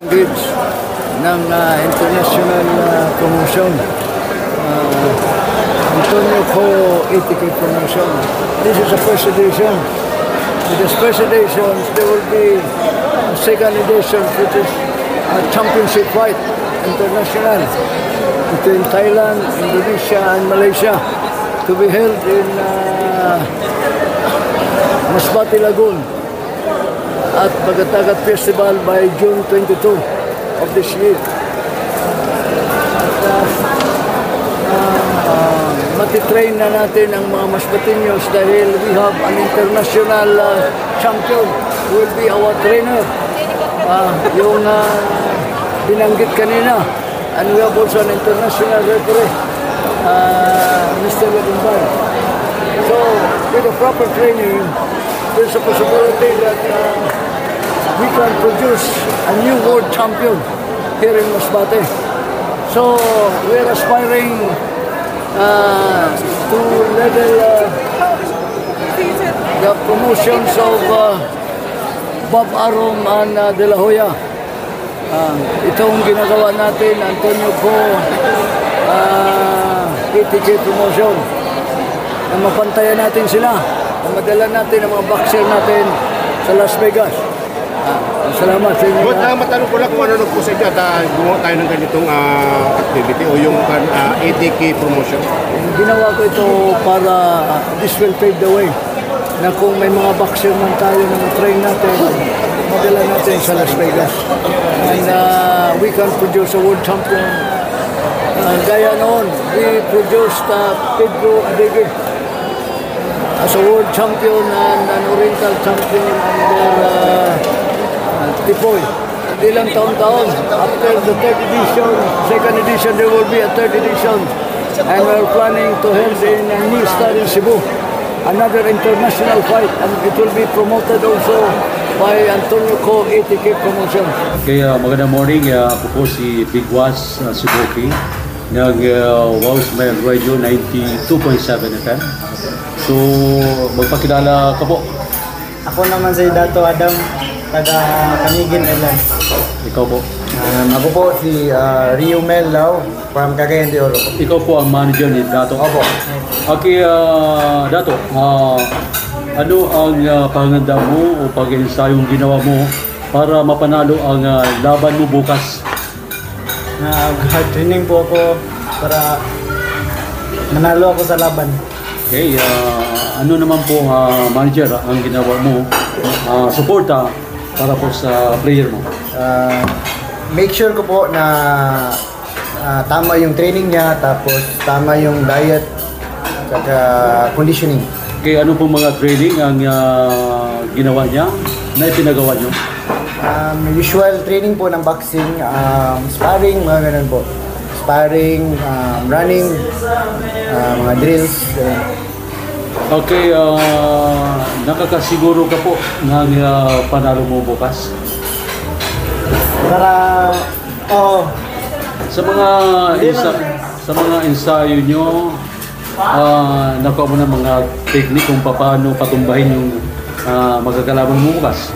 Engage ng international promotion. Antonio Co. ATK promotion. This is a first edition. With this first edition, there will be a second edition, which is a championship fight, international, between Thailand, Indonesia, and Malaysia, to be held in Masbate, Lagoon, at Bagatagat Festival by June 22 of this year. Matitrain na natin ang mga Masbateños dahil we have an international champion who will be our trainer. Yung binanggit kanina. And we have also an international referee, Mr. Lagumbay. So, with the proper training, there's a possibility that we can produce a new world champion here in Masbate. So, we're aspiring to level the promotions of Bob Arum and De La Hoya. Itong ginagawa natin, Antonio Co. ATK promotion, na mapantayan natin sila, na madala natin ang mga boxer natin sa Las Vegas. Salamat sa inyo. Matanong ko lang kung ano po sa inyo at gumawa tayo ng ganitong activity o yung ATK promotion. Ginawa ko ito para this will pave the way na kung may mga boxer man tayo na train natin, madala natin sa Las Vegas. And we can produce a world champion. Gaya noon, we produced Pedro Adegue as a world champion and an oriental champion under Tipoy. Hindi lang taon-taon. After the third edition, second edition, there will be a third edition. And we're planning to hold in a new star in Cebu, another international fight, and it will be promoted also by Antonio Co. ATK promotion. Kaya magandang morning, ako po si Big Was Suboki ng Wow Smile Radio 92.7 FM. So, magpakilala ka po. Ako naman si Dato Adam, taga Camiguin Island. Ikaw po? Ako po si Rio Mel Lau from Cagayan de Oro. Ikaw po ang manager ni Dato? Opo. Okay, Dato, ano ang panganda mo o pag-ensayong ginawa mo para mapanalo ang laban mo bukas? Nag-training po ako para manalo ako sa laban. Okay, ano naman po manager ang ginawa mo, suporta para po sa player mo? Make sure ko po na tama yung training niya, tapos tama yung diet at conditioning. Okay, ano pong mga training ang ginawa niya na ipinagawa niyo? Usual training po ng boxing, sparring, mga ganun po. Sparring, running, mga drills. Okay, nakakasiguro ka po ng panalo mo bukas? Para, Sa mga ensayo nyo, nakuha mo na mga technique kung paano patumbahin yung magkakalaban mo bukas?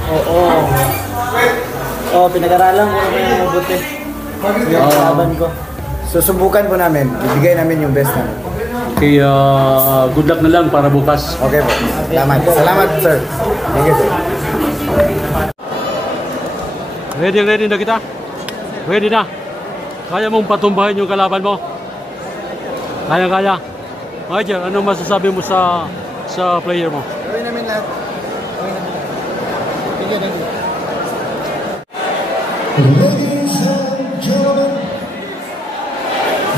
Oo, pinag-aralan ko naman yung mabuti. Yung kalaban ko. Susubukan po namin, ibigay namin yung best namin. Okay, good luck na lang para bukas. Okay po, salamat. Salamat sir. Thank you sir. Ready na kita? Ready na? Kaya mong patumbahin yung kalaban mo? Kaya. Major, anong masasabi mo sa player mo? Gawin namin lahat. Thank you. Ladies and gentlemen,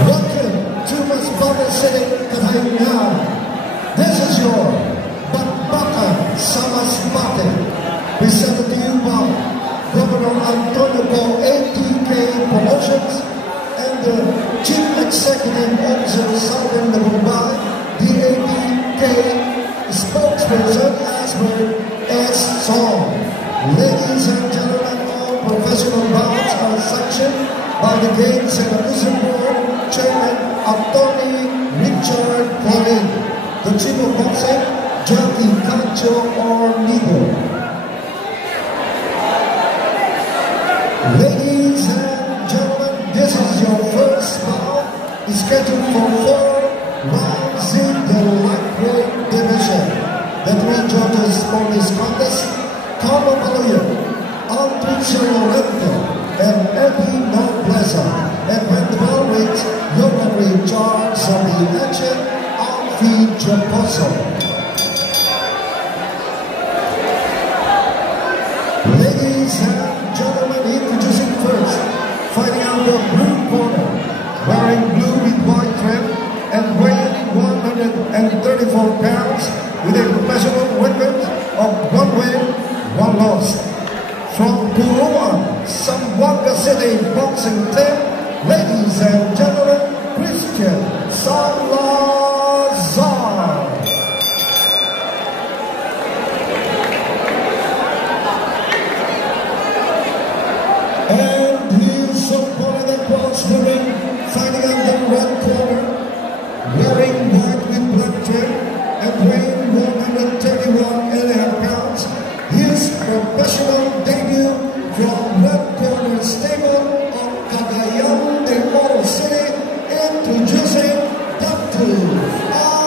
welcome to Masbate City, Cagayan. This is your Bakbakan sa Masbate, presented to you by Governor Antonio Co. ATK Promotions and the Chief Executive Officer Southern Mumbai, DAPK spokesperson Asper S. Song. Ladies and gentlemen, all professional bouts are sanctioned by the Games and Amusement Board Chairman Anthony Richard Pauling, the Chief of Boxing, Jackie Cancho Ornigo. Ladies scheduled for 4 rounds in the lightweight division. The 3 judges for this contest, Carlo Paloyo, Alfonso Lorenzo, and Eddie Nobleza. And when the bell rings, your referee in charge of the action, Alfie Traposo. Ladies and gentlemen, introducing first, fighting out the blue corner, wearing blue with white trim and weighing 134 pounds with a professional record of 1 win, 1 loss. From Puruan, Zamboanga City Boxing Team, ladies and gentlemen, Christian Salazar. And his opponent across the ring, fighting on the red corner, wearing white with black trim and weighing 131.5 pounds. His professional debut from red corner stable of Cagayan de Oro City, introducing Dr. Adam.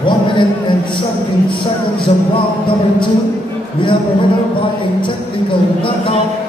1 minute and 17 seconds of round number 2. We have a winner by a technical knockout